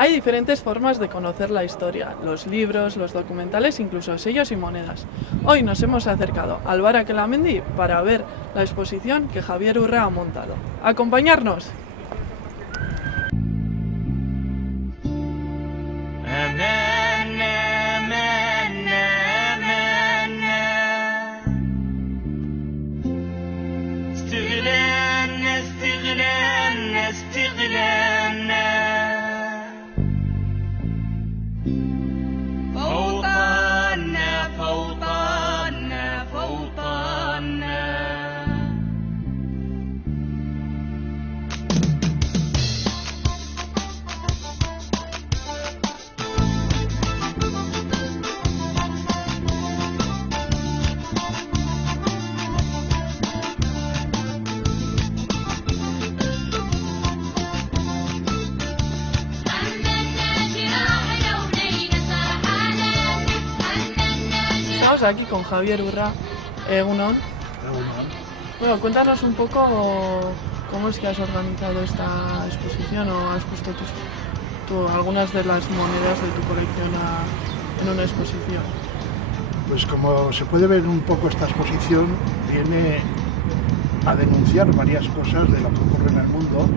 Hay diferentes formas de conocer la historia, los libros, los documentales, incluso sellos y monedas. Hoy nos hemos acercado al Bar Aquelamendi para ver la exposición que Javier Urra ha montado. ¡Acompañarnos! Estamos aquí con Javier Urra, Egunon. Bueno, cuéntanos un poco cómo es que has organizado esta exposición o has puesto algunas de las monedas de tu colección en una exposición. Pues como se puede ver un poco, esta exposición viene a denunciar varias cosas de lo que ocurre en el mundo.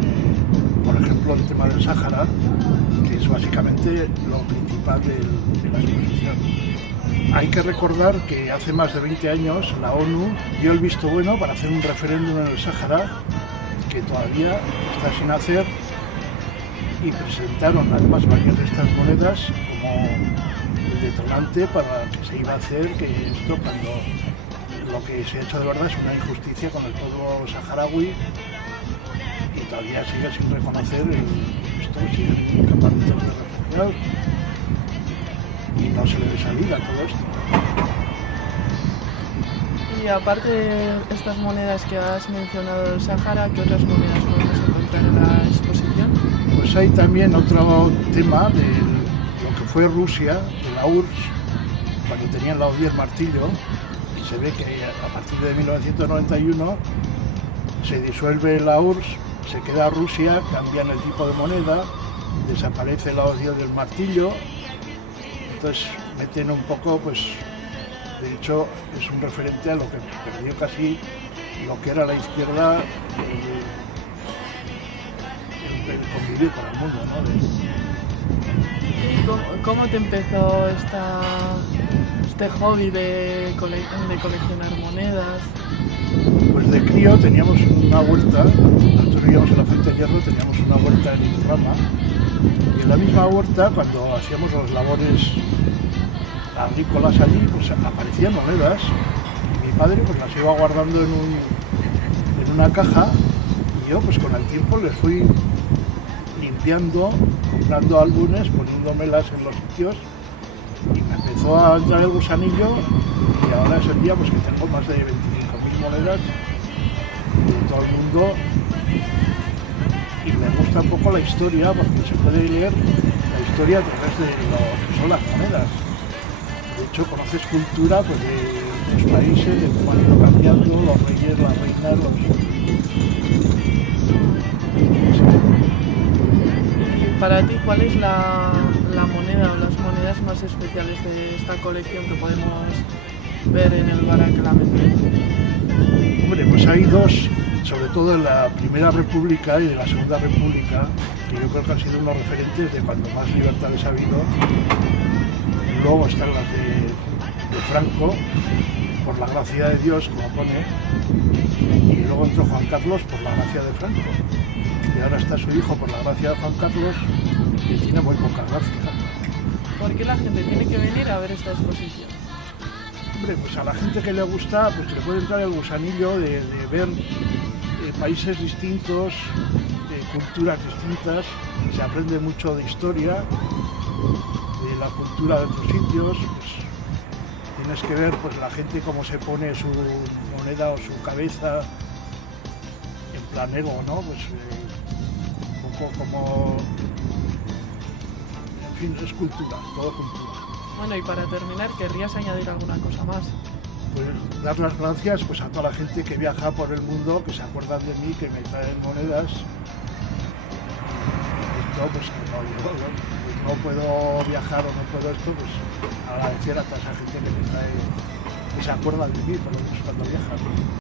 Por ejemplo, el tema del Sáhara, que es básicamente lo principal de la exposición. Hay que recordar que hace más de 20 años la ONU dio el visto bueno para hacer un referéndum en el Sáhara, que todavía está sin hacer, y presentaron además varias de estas monedas como el detonante para que se iba a hacer que esto, cuando lo que se ha hecho de verdad es una injusticia con el pueblo saharaui, y todavía sigue sin reconocer esto, siguen campamentos de refugiados y no se le ve salida a todo esto. Y aparte de estas monedas que has mencionado del Sáhara, ¿qué otras monedas podemos encontrar en la exposición? Pues hay también otro tema de lo que fue Rusia, de la URSS, cuando tenían la hoz y el martillo, y se ve que a partir de 1991 se disuelve la URSS, se queda Rusia, cambian el tipo de moneda, desaparece la hoz y el martillo. Entonces meten un poco, pues de hecho es un referente a lo que perdió casi lo que era la izquierda, el convivir con el mundo, ¿no? ¿Y cómo te empezó este hobby de coleccionar monedas? Pues de crío teníamos una huerta, nosotros vivíamos en la Fuente de Hierro, teníamos una huerta en Iturrama. Y en la misma huerta, cuando hacíamos las labores agrícolas allí, pues aparecían monedas. Y mi padre pues las iba guardando en una caja, y yo pues con el tiempo les fui limpiando, comprando álbumes, poniéndomelas en los sitios, y me empezó a entrar el gusanillo, y ahora es el día pues que tengo más de 25.000 monedas de todo el mundo. Y me gusta un poco la historia, porque se puede leer la historia a través de lo que son las monedas. De hecho, conoces cultura pues, de los países, de cómo han ido cambiando, los reyes, las reinas, Y para ti, ¿cuál es la moneda o las monedas más especiales de esta colección que podemos ver en el Bar Aquelamendi? Hombre, pues hay dos, sobre todo de la Primera República y de la Segunda República, que yo creo que han sido unos referentes de cuando más libertades ha habido. Luego están las de Franco, por la gracia de Dios, como pone, y luego entró Juan Carlos por la gracia de Franco. Y ahora está su hijo por la gracia de Juan Carlos, que tiene muy poca gracia. ¿Por qué la gente tiene que venir a ver esta exposición? Hombre, pues a la gente que le gusta, pues le puede entrar el gusanillo de ver países distintos, culturas distintas, se aprende mucho de historia, de la cultura de otros sitios, pues tienes que ver pues la gente cómo se pone su moneda o su cabeza en plan ego, ¿no? Pues un poco como, en fin, es cultura, todo cultura. Bueno, y para terminar, ¿querrías añadir alguna cosa más? Pues dar las gracias pues, a toda la gente que viaja por el mundo, que se acuerdan de mí, que me traen monedas. Esto pues que no puedo viajar o no puedo esto, pues agradecer a toda esa gente que me trae, que se acuerda de mí por lo menos cuando viajan.